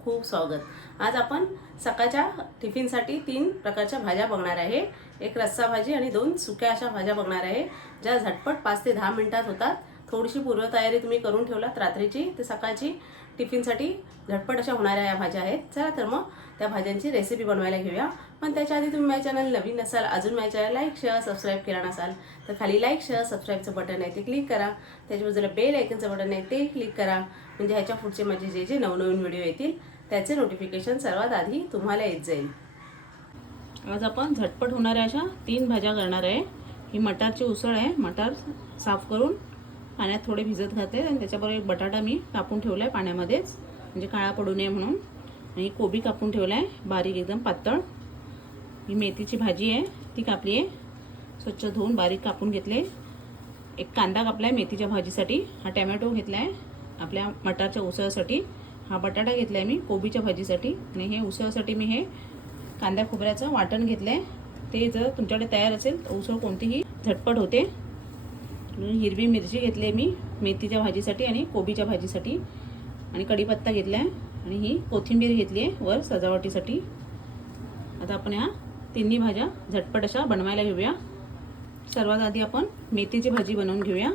खूप खूप स्वागत. आज आपण सकाळच्या टिफिनसाठी तीन प्रकारच्या भाज्या बघणार आहे. एक रस्सा भाजी आणि दोन सुक्या अशा भाज्या बघणार आहे ज्या झटपट पाच ते दहा मिनिटात होतात. थोडीशी पूर्वतयारी तुम्ही करून ठेवलात रात्रीची ते सकाळची टिफिनसाठी झटपट अशा होणाऱ्या या भाज्या आहेत. चला तर मग त्या भाज्यांची रेसिपी बनवायला घेऊया. पण त्याच्या आधी तुम्ही माझ्या चॅनल नवीन असाल अजून माझ्या चॅनल लाईक शेअर सबस्क्राईब केला नसाल तर खाली लाईक शेअर सबस्क्राईबचं बटन आहे ते क्लिक करा. त्याच्या बाजूला बेल आयकनचं बटन आहे ते क्लिक करा. म्हणजे ह्याच्या पुढचे माझे जे जे नवनवीन व्हिडिओ येतील त्याचे नोटिफिकेशन सर्वात आधी तुम्हाला येत जाईल. आज आपण झटपट होणाऱ्या अशा तीन भाज्या करणार आहे. ही मटारची उसळ आहे. मटार साफ करून पाण्यात थोडे भिजत घातले आणि त्याच्याबरोबर एक बटाटा मी कापून ठेवला आहे पाण्यामध्येच. म्हणजे काळा पडू नये म्हणून. आणि कोबी कापून ठेवला आहे बारीक एकदम पातळ. ही मेथीची भाजी आहे ती कापली आहे. स्वच्छ धुवून बारीक कापून घेतले. एक कांदा कापला आहे मेथीच्या भाजीसाठी. हा टॅमॅटो घेतला आहे आपल्या मटारच्या उसळसाठी. हा बटाटा घेतला आहे मी कोबीच्या भाजीसाठी. आणि हे उसळसाठी मी हे कांदा खोबऱ्याचं वाटण घेतलं आहे ते जर तुमच्याकडे तयार असेल तर उसळ कोणतीही झटपट होते. हिरवी मिरची घेतली आहे मी. मेथीच्या भाजीसाठी आणि कोबीच्या भाजीसाठी. आणि कढीपत्ता घेतला आहे. आणि ही कोथिंबीर घेतली आहे वर सजावटीसाठी. आता आपण ह्या तिन्ही भाज्या झटपट अशा बनवायला घेऊया. सर्वात आधी आपण मेथीची भाजी बनवून घेऊया.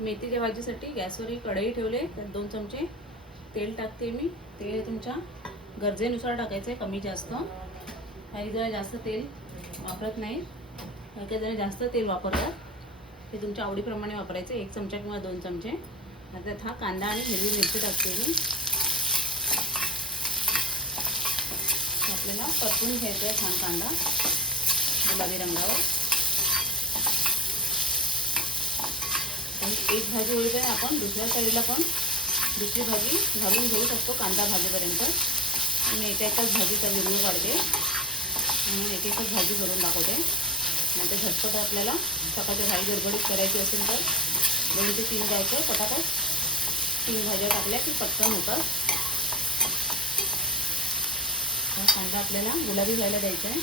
मेथीच्या भाजीसाठी गॅसवर एक कढई ठेवले. त्यात दोन चमचे तेल टाकते मी. तेल तुमच्या गरजेनुसार टाकायचं आहे कमी जास्त. काही जरा जास्त तेल वापरत नाही. काही जरा जास्त तेल वापरतात. ते तुमच्या आवडीप्रमाणे वापरायचं. एक चमचा किंवा दोन चमचे. त्यात हा कांदा आणि हिरवी मिरची टाकते मी. आपल्याला परतून घ्यायचा आहे छान कांदा गुलाबी रंगावर. आणि एक भाजी होईपर्यंत आपण दुसऱ्या साईडला पण दुसरी भाजी घालून घेऊ शकतो कांदा भाजीपर्यंत. मी एका एकाच भाजीचा व्हिडिओ काढते. म्हणून एक एकच भाजी करून दाखवते. नंतर झटपट आपल्याला सकाळच्या भाजी गडबडीत करायची असेल तर दोन ते तीन द्यायचं पटापट. तीन भाज्या टाकल्या की पटकन होतात हा कांदा आपल्याला गुलाबी व्हायला द्यायचा आहे.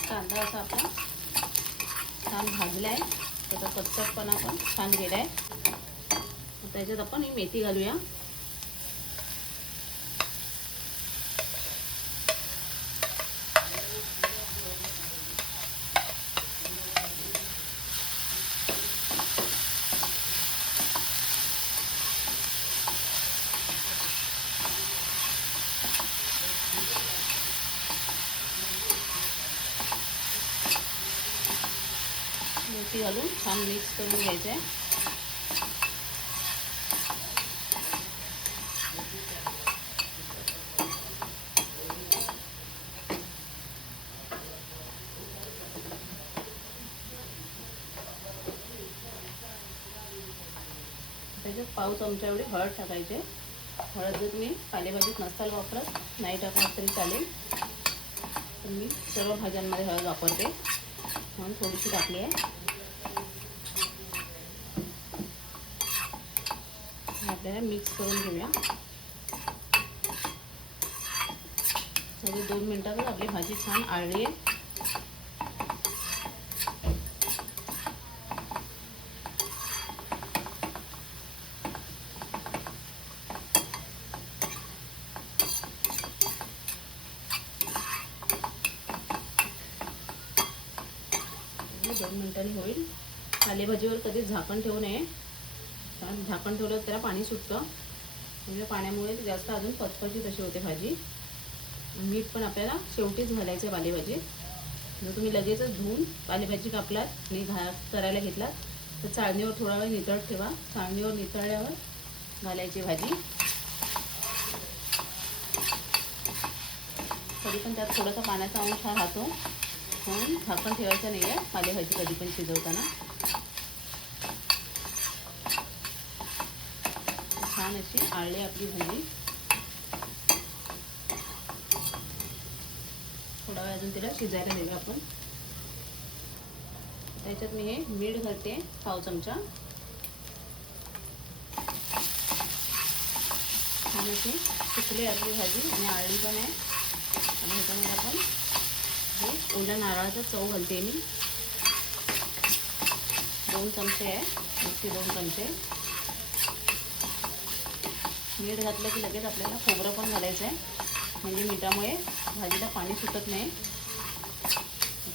कांदा असा आपला छान भाजला आहे त्याचा कच्चटपणा पण छान गेला आहे त्याच्यात आपण ही मेथी घालूया मेथी घालून छान मिक्स करून घ्यायचं. आहे त्याच्यात पाव चमचा एवढी हळद टाकायचे. हळद जर तुम्ही पालेभाजीत नसाल वापरत नाही टाकलात तरी चालेल. पण मी सर्व भाज्यांमध्ये हळद वापरते. म्हणून थोडीशी टाकली आहे. आपल्याला मिक्स करून घेऊया. म्हणजे दोन मिनटातच आपली भाजी छान आळली. आहे दोन मिनिटांनी होईल. पालेभाजीवर कधीच झाकण ठेवू नये. कारण झाकण ठेवलं तर त्याला पाणी सुटतं. म्हणजे पाण्यामुळे जास्त अजून पचपची तशी होते भाजी. मीठ पण आपल्याला शेवटीच घालायचं आहे पालेभाजीत जर तुम्ही लगेचच धुवून पालेभाजी कापलात आणि घा करायला घेतलात तर चाळणीवर थोडा वेळ नितळत ठेवा. चाळणीवर नितळल्यावर घालायची भाजी. तरी पण त्यात थोडासा पाण्याचा अंश हा राहतो. म्हणून झाकण ठेवायचं नाही आहे पालेभाजी कधी पण शिजवताना. छान अशी आळली आपली भाजी थोडा वेळ अजून तिला शिजायला देऊ आपण. त्याच्यात मी हे मीठ घालते पाव चमचा. छान अशी सुकली आपली भाजी आणि आळली पण आहे. आणि ह्याच्यामध्ये आपण हे ओल्या नारळाचा चव घालते मी. दोन चमचे आहे नुसते दोन चमचे. मीठ घातलं की लगेच आपल्याला खोबरं पण घालायचं आहे. म्हणजे मिठामुळे भाजीला पाणी सुटत नाही.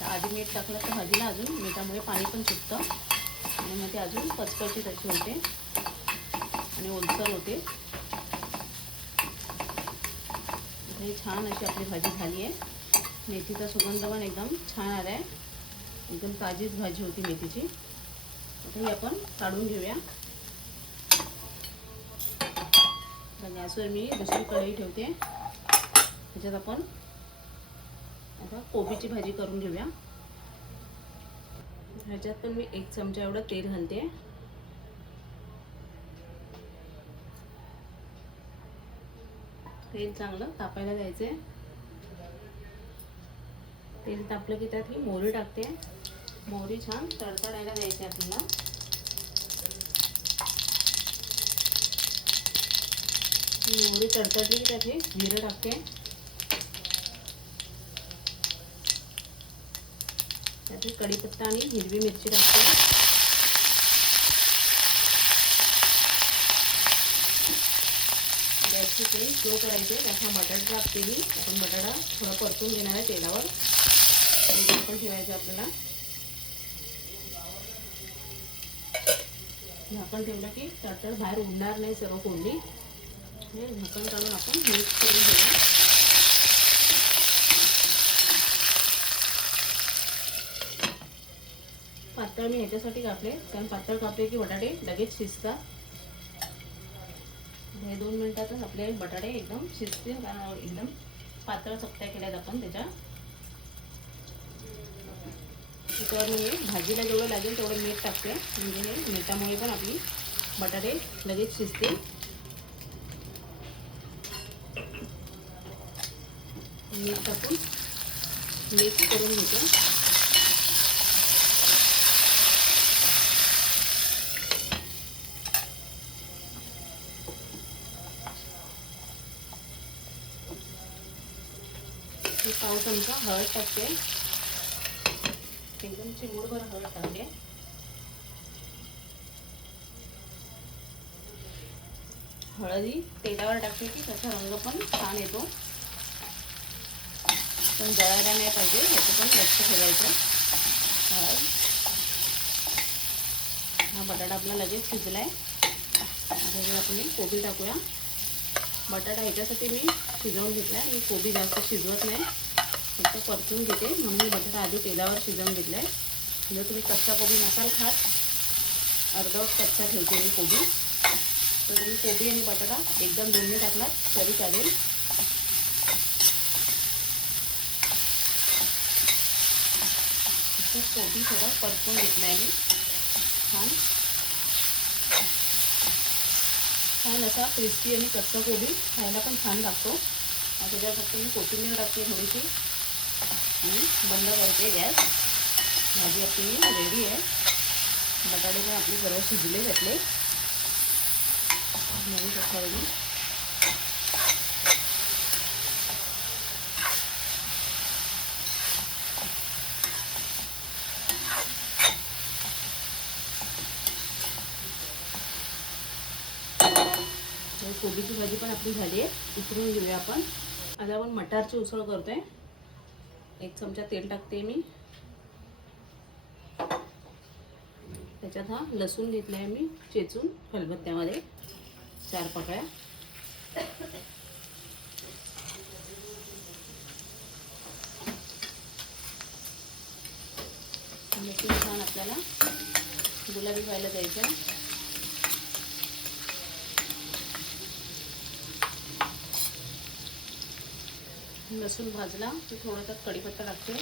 आधी मीठ टाकलं तर भाजीला अजून मिठामुळे पाणी पण सुटतं. आणि मग ते अजून पचपचीत तशी होते. आणि ओलसर होते. हे छान अशी आपली भाजी झाली आहे. मेथीचा सुगंध पण एकदम छान आला आहे. एकदम ताजीच भाजी होती मेथीची. आता ही आपण काढून घेऊया आता गॅसवर मी दुसरी कढई ठेवते. त्याच्यात आपण आता कोबीची भाजी करून घेऊया. ह्याच्यात पण मी एक चमचा एवढं तेल घालते. तेल चांगलं तापायला द्यायचे तेल तापलं की त्यात मी मोहरी टाकते. मोहरी छान तडतडायला द्यायची आपल्याला. मोहरी तडतडली की त्यात जिरं टाकते त्यात कढीपत्ता आणि हिरवी मिरची टाकते गॅसची ते स्लो करायचे त्यात हा बटाटा टाकते मी. आपण बटाटा थोडा परतून घेणार आहे तेलावर. पण ठेवायचं आपल्याला. झाकण ठेवलं की तडतड बाहेर उडणार नाही सर्व कोंडी हे झाकण काढून आपण मिक्स करून घेऊया. पातळ मी ह्याच्यासाठी कापले. कारण पातळ कापले की बटाटे लगेच शिजतात. हे दोन मिनिटातच आपले बटाटे एकदम शिजतील. कारण एकदम पातळ चपट्या केल्यात आपण त्याच्या. त्याच्यावर मी भाजीला जेवढं लागेल तेवढं मीठ टाकते. म्हणजे हे मिठामुळे पण आपली बटाटे लगेच शिजतील. मीठ टाकून मिक्स करून घेतो. पाव चमचा हळद टाकते. एकदम चिमूटभर हळद टाकते. हळदी तेलावर टाकते की त्याचा रंग पण छान येतो. पण जळायला नाही पाहिजे ह्याचं पण लक्ष ठेवायचं. हळद. हा बटाटा आपला लगेच शिजला आहे आता आपण कोबी टाकूया. बटाटा ह्याच्यासाठी मी शिजवून घेतला आहे मी कोबी जास्त शिजवत नाही. फक्त परतून घेते. म्हणून मी बटाटा आधी तेलावर शिजवून घेतला आहे म्हणजे जर तुम्ही कच्चा कोबी नसाल खात अर्धवट कच्चा ठेवते मी कोबी. तर तुम्ही कोबी आणि बटाटा एकदम दोन्ही टाकलात तरी चालेल. कोबी थोडं परतून घेतला आहे मी. छान. छान असा क्रिस्पी आणि कच्चा कोबी खायला पण छान लागतो. त्याच्यावर फक्त मी कोथिंबीर टाकते थोडीशी. आणि बंद करते गॅस. भाजी आपली रेडी आहे. बटाटे पण आपले सर्व शिजले घातले. बघू शकता तुम्ही कोबीची भाजी पण आपली झाली आहे. उतरून घेऊया आपण. आता आपण मटारची उसळ करतोय. एक चमचा तेल टाकते मी. त्याच्यात हा लसूण घेतला आहे मी चेचून खलबत्त्यामध्ये चार पकळ्या. लसूण छान आपल्याला गुलाबी व्हायला द्यायचं. लसूण भाजला की थोडासा कढीपत्ता टाकते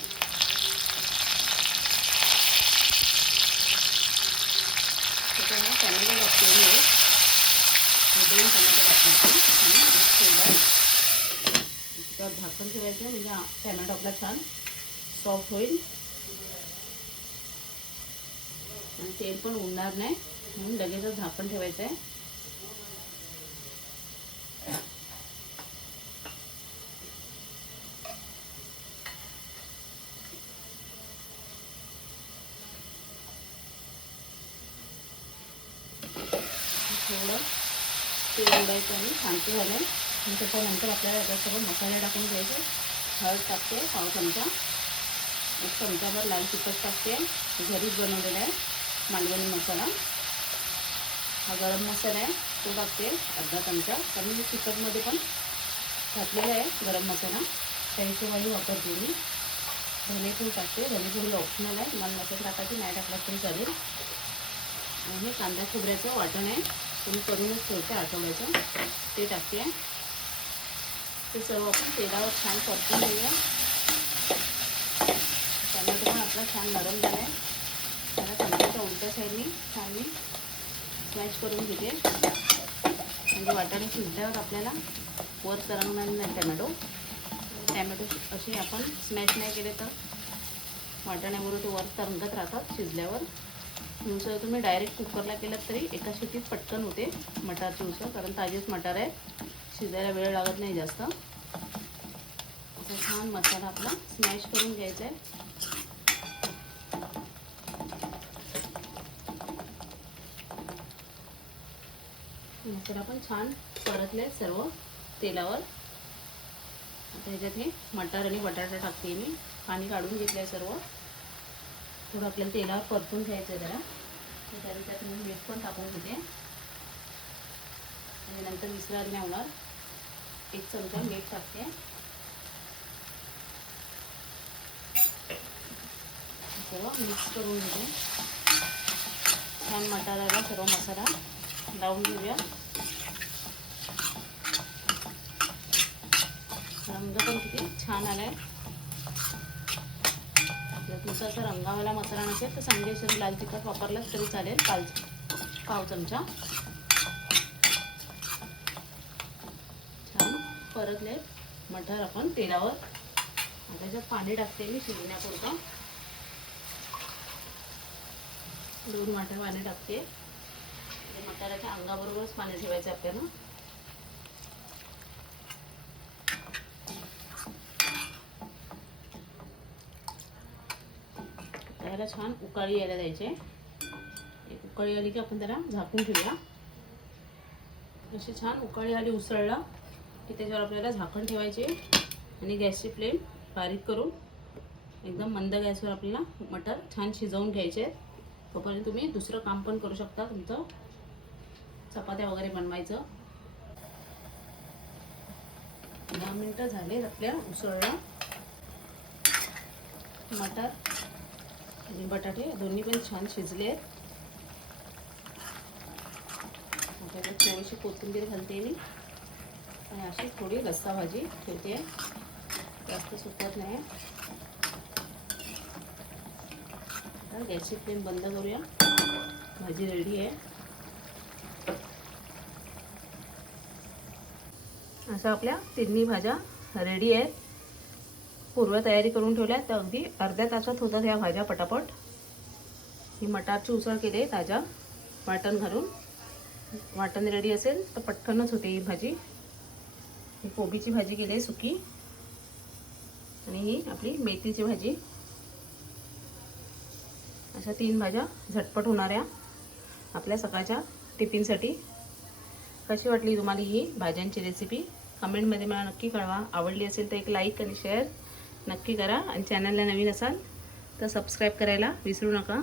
त्याच्यामुळे टॅमॅटो टाकते मी. दोन टॅमॅटो टाकायचे आणि एक शेवगा त्यावर झाकण ठेवायचं म्हणजे हा टॅमॅटो आपला छान सॉफ्ट होईल. आणि तेल पण उडणार नाही. म्हणून लगेचच झाकण ठेवायचं आहे थोडं तेल उडायचं आणि शांत झालं. आणि त्याच्यानंतर आपल्याला याच्यासोबत मसाले टाकून घ्यायचे. हळद टाकते पाव चमचा. एक चमचाभर लाल तिखट टाकते. घरीच बनवलेला आहे. मालवणी मसाला. हा गरम मसाला आहे. तो टाकते. अर्धा चमचा. कारण मी पण घातलेला आहे गरम मसाला. त्या हिशोबाने वापरते मी धनेपूड टाकते. धनेपूड ऑप्शनल आहे. मला मसाला टाकायची नाही टाकला तरी चालेल. आणि हे कांदा खोबऱ्याचं वाटण आहे. तुम्ही करूनच ठेवते आठवड्याचं ते टाकते. ते सर्व आपण तेलावर छान परतून घेऊया. टमॅटो पण आपला छान नरम झाला आहे त्याला टमॅटोच्या उलट्या साईडनी छान मी स्मॅश करून घेते. म्हणजे वाटाणे शिजल्यावर आपल्याला वर तरंगणार नाही टमॅटो. टॅमॅटो असे आपण स्मॅश नाही केले तर वाटाण्याबरोबर ते वर तरंगत राहतात शिजल्यावर. उसळ तुम्ही डायरेक्ट कुकरला केलं तरी एका शिटीत पटकन होते मटारची उसळ कारण ताजेच मटार आहे. शिजायला वेळ लागत नाही जास्त. असा छान मसाला आपला स्मॅश करून घ्यायचा आहे. मसाला पण छान परतले सर्व तेलावर. आता ह्याच्यात मी मटार आणि बटाटा टाकते मी. पाणी काढून घेतलं आहे सर्व. थोडं आपल्याला तेलावर परतून घ्यायचं आहे जरा. त्याच्यात त्यात मी मीठ पण टाकून घेते. आणि नंतर विसरायला नाही होणार. एक चमचा मीठ टाकते. सर्व मिक्स करून घेते. छान मटाराला सर्व मसाला. लावून घेऊया. रंग पण किती छान आलाय. जर तुमचा असा रंगावाला मसाला नसेल तर संदेशरी लाल तिखट वापरलाच तरी चालेल पाल पाव चमचा. छान परतले मटार आपण तेलावर. त्याच्यात पाणी टाकते मी शिजण्यापुरतं. दोन वाट्या पाणी टाकते. म्हणजे ते मटाराच्या अंगाबरोबरच पाणी ठेवायचं आपल्याला. त्याला छान उकाळी यायला द्यायचे. एक उकाळी आली की आपण त्याला झाकून ठेवूया. अशी छान उकाळी आली उसळला की त्याच्यावर आपल्याला झाकण ठेवायचे आणि गॅसची फ्लेम बारीक करून एकदम मंद गॅसवर आपल्याला मटर छान शिजवून घ्यायचे. तोपर्यंत तुम्ही दुसरं काम पण करू शकता तुमचं चपात्या वगैरे बनवायचं. दहा मिनटं झाले आपल्या उसळला. मटर आणि बटाटे दोन्ही पण छान शिजले आहेत. थोडीशी कोथिंबीर घालते मी. आणि अशी थोडी रस्सा भाजी ठेवते. जास्त सुकत नाही. आता गॅसची फ्लेम बंद करूया. भाजी रेडी आहे. अशा आपल्या तिन्ही भाज्या रेडी आहेत. पूर्व तयारी करून ठेवल्या तर अगदी अर्ध्या तासात होतात ह्या भाज्या पटापट. ही मटारची उसळ केली आहे ताज्या. वाटण घालून. वाटण रेडी असेल तर पटकनच होते ही भाजी. ही कोबीची भाजी केली आहे सुकी. आणि ही आपली मेथीची भाजी. अशा तीन भाज्या झटपट होणाऱ्या आपल्या सकाळच्या टिफिनसाठी. कशी वाटली तुम्हाला ही भाज्यांची रेसिपी कमेंटमध्ये मला नक्की कळवा. आवडली असेल तर एक लाईक आणि शेअर नक्की करा. आणि चॅनलला नवीन असाल तर सबस्क्राईब करायला विसरू नका.